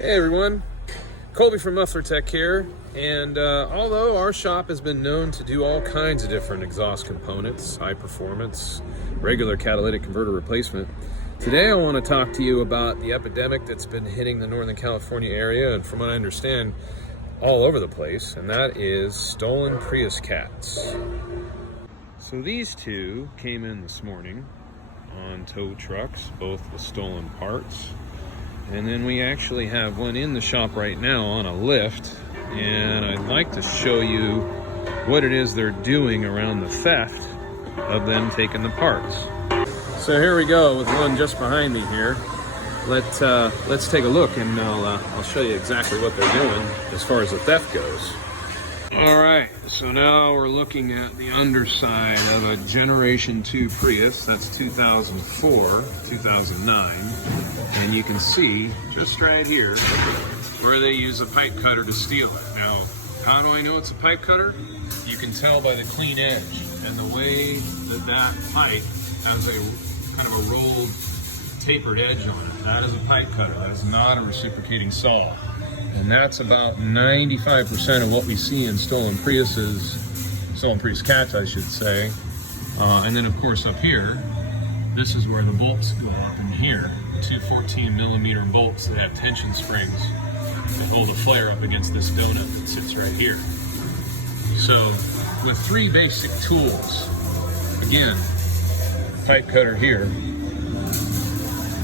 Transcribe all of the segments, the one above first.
Hey everyone, Colby from Muffler Tech here, and although our shop has been known to do all kinds of different exhaust components, high performance, regular catalytic converter replacement, today I want to talk to you about the epidemic that's been hitting the Northern California area, and from what I understand, all over the place, and that is stolen Prius cats. So these two came in this morning on tow trucks, both with stolen parts. And then we actually have one in the shop right now on a lift, and I'd like to show you what it is they're doing around the theft of them taking the parts. So here we go with one just behind me here. Let's take a look, and I'll show you exactly what they're doing as far as the theft goes. All right, so now we're looking at the underside of a Generation 2 Prius. That's 2004, 2009. And you can see just right here where they use a pipe cutter to steal it. Now, how do I know it's a pipe cutter? You can tell by the clean edge and the way that that pipe has a kind of a rolled, tapered edge on it. That is a pipe cutter. That is not a reciprocating saw. And that's about 95% of what we see in stolen Prius cats, I should say. And then of course up here, this is where the bolts go up in here. Two 14mm bolts that have tension springs that hold a flare up against this donut that sits right here. So with three basic tools, again, pipe cutter here,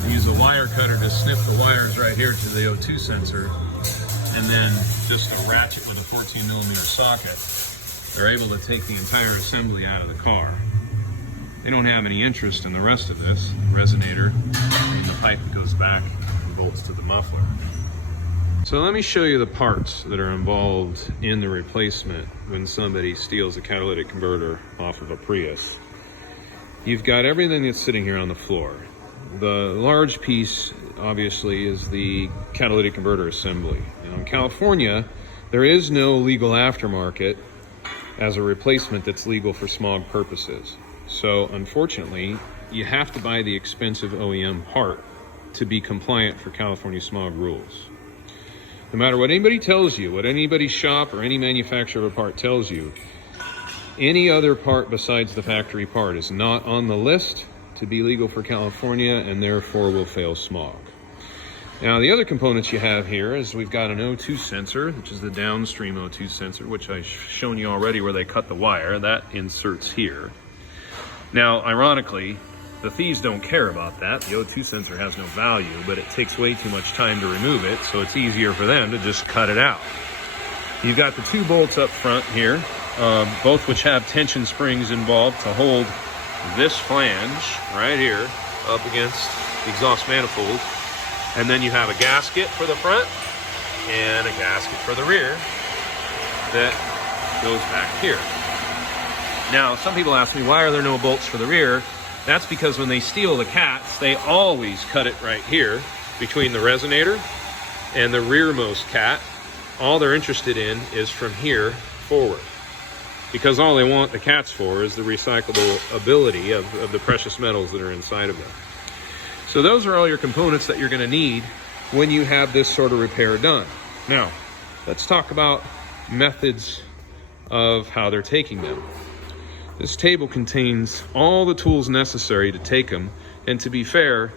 use a wire cutter to snip the wires right here to the O2 sensor, and then just a ratchet with a 14mm socket, they're able to take the entire assembly out of the car. They don't have any interest in the rest of this, the resonator, and the pipe that goes back and bolts to the muffler. So let me show you the parts that are involved in the replacement when somebody steals a catalytic converter off of a Prius. You've got everything that's sitting here on the floor. The large piece, obviously, is the catalytic converter assembly. Now, in California, there is no legal aftermarket as a replacement that's legal for smog purposes. So, unfortunately, you have to buy the expensive OEM part to be compliant for California smog rules. No matter what anybody tells you, what anybody's shop or any manufacturer of a part tells you, any other part besides the factory part is not on the list to be legal for California, and therefore will fail smog. Now, the other components you have here is we've got an O2 sensor, which is the downstream O2 sensor, which I've shown you already where they cut the wire. That inserts here. Now, ironically, the thieves don't care about that. The O2 sensor has no value, but it takes way too much time to remove it, so it's easier for them to just cut it out. You've got the two bolts up front here, both which have tension springs involved to hold this flange right here up against the exhaust manifold, and then you have a gasket for the front and a gasket for the rear that goes back here. Now, some people ask me, why are there no bolts for the rear? That's because when they steal the cats, they always cut it right here between the resonator and the rearmost cat. All they're interested in is from here forward, because all they want the cats for is the recyclable ability of the precious metals that are inside of them. So those are all your components that you're going to need when you have this sort of repair done. Now, let's talk about methods of how they're taking them. This table contains all the tools necessary to take them, and to be fair,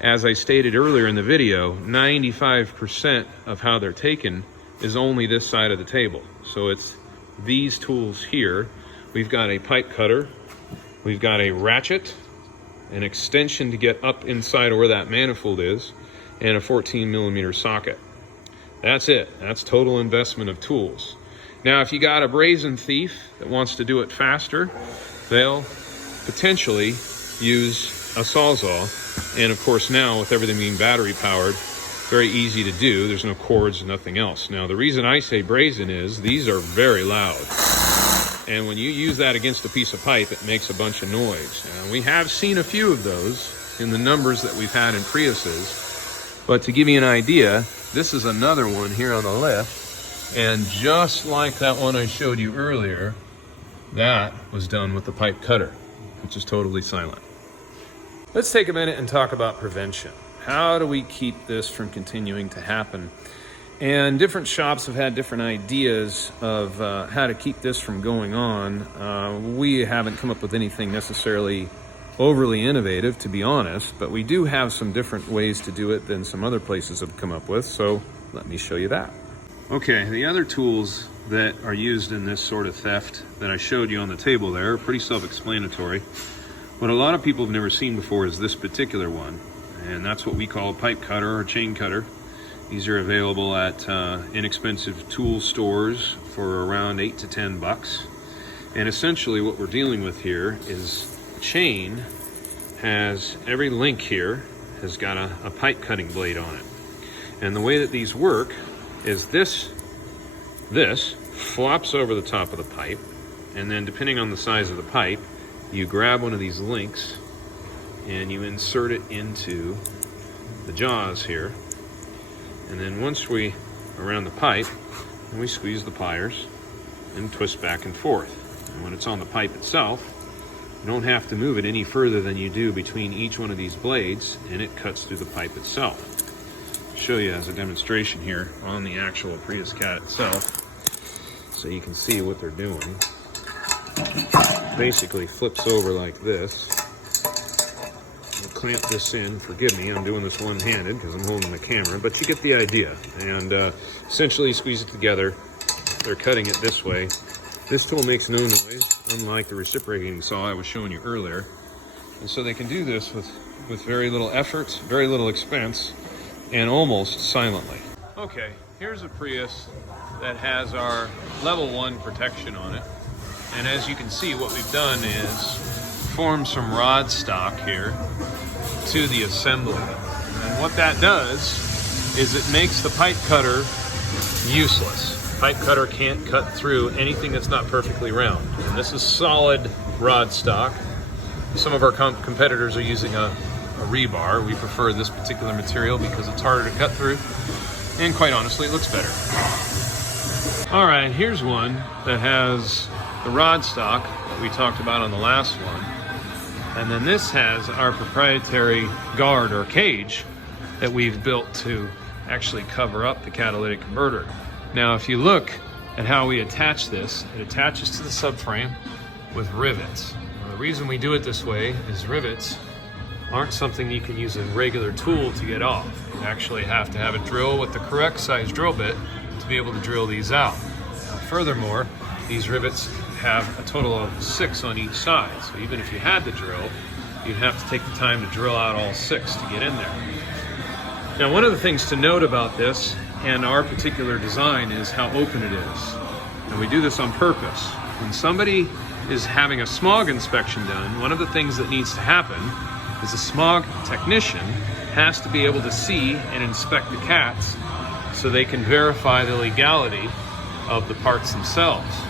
as I stated earlier in the video, 95% of how they're taken is only this side of the table. So it's these tools here. We've got a pipe cutter, we've got a ratchet, an extension to get up inside of where that manifold is, and a 14mm socket. That's it. That's total investment of tools. Now, if you got a brazen thief that wants to do it faster, they'll potentially use a Sawzall. And of course now, with everything being battery powered, very easy to do. There's no cords, nothing else. Now, the reason I say brazen is these are very loud. And when you use that against a piece of pipe, it makes a bunch of noise. Now, we have seen a few of those in the numbers that we've had in Priuses. But to give you an idea, this is another one here on the left. And just like that one I showed you earlier, that was done with the pipe cutter, which is totally silent. Let's take a minute and talk about prevention. how do we keep this from continuing to happen? And different shops have had different ideas of how to keep this from going on. We haven't come up with anything necessarily overly innovative, to be honest, but we do have some different ways to do it than some other places have come up with, so let me show you that. Okay, the other tools that are used in this sort of theft that I showed you on the table there are pretty self-explanatory. What a lot of people have never seen before is this particular one, and that's what we call a pipe cutter or chain cutter. These are available at inexpensive tool stores for around $8 to $10. And essentially what we're dealing with here is the chain has, every link here has got a pipe cutting blade on it. And the way that these work is this flops over the top of the pipe, and then depending on the size of the pipe, you grab one of these links and you insert it into the jaws here. And then once we around the pipe, and we squeeze the pliers and twist back and forth. And when it's on the pipe itself, you don't have to move it any further than you do between each one of these blades, and it cuts through the pipe itself. I'll show you as a demonstration here on the actual Prius Cat itself, so you can see what they're doing. Basically flips over like this. I'll clamp this in. Forgive me, I'm doing this one-handed because I'm holding the camera, but you get the idea. And essentially squeeze it together. They're cutting it this way. This tool makes no noise, unlike the reciprocating saw I was showing you earlier. And so they can do this with very little effort, very little expense, and almost silently. Okay, here's a Prius that has our level 1 protection on it. And as you can see, what we've done is form some rod stock here to the assembly. And what that does is it makes the pipe cutter useless. Pipe cutter can't cut through anything that's not perfectly round. And this is solid rod stock. Some of our competitors are using a rebar. We prefer this particular material because it's harder to cut through, and quite honestly, it looks better. All right, here's one that has the rod stock that we talked about on the last one. And then this has our proprietary guard or cage that we've built to actually cover up the catalytic converter. Now, if you look at how we attach this, it attaches to the subframe with rivets. Now, the reason we do it this way is rivets aren't something you can use a regular tool to get off. You actually have to have a drill with the correct size drill bit to be able to drill these out. Now, furthermore, these rivets have a total of 6 on each side. So even if you had the drill, you'd have to take the time to drill out all 6 to get in there. Now, one of the things to note about this and our particular design is how open it is. And we do this on purpose. When somebody is having a smog inspection done, one of the things that needs to happen is the smog technician has to be able to see and inspect the cats so they can verify the legality of the parts themselves.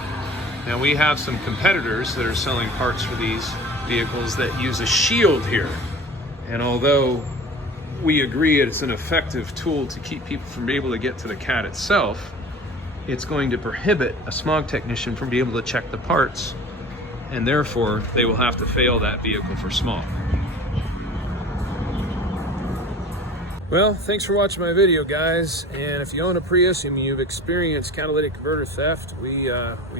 Now, we have some competitors that are selling parts for these vehicles that use a shield here. And although we agree it's an effective tool to keep people from being able to get to the cat itself, it's going to prohibit a smog technician from being able to check the parts, and therefore they will have to fail that vehicle for smog. Well, thanks for watching my video, guys. And if you own a Prius and you've experienced catalytic converter theft, we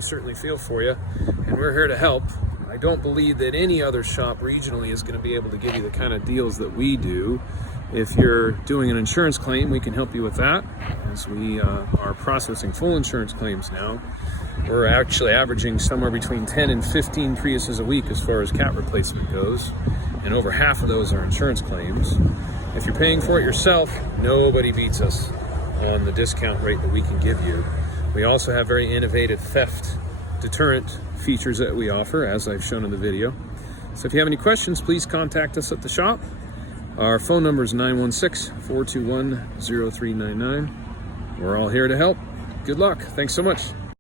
certainly feel for you, and we're here to help. I don't believe that any other shop regionally is going to be able to give you the kind of deals that we do. If you're doing an insurance claim, we can help you with that, as we are processing full insurance claims now. We're actually averaging somewhere between 10 and 15 Priuses a week as far as cat replacement goes, and over half of those are insurance claims. If you're paying for it yourself, nobody beats us on the discount rate that we can give you. We also have very innovative theft deterrent features that we offer, as I've shown in the video. So if you have any questions, please contact us at the shop. Our phone number is 916-421-0399. We're all here to help. Good luck. Thanks so much.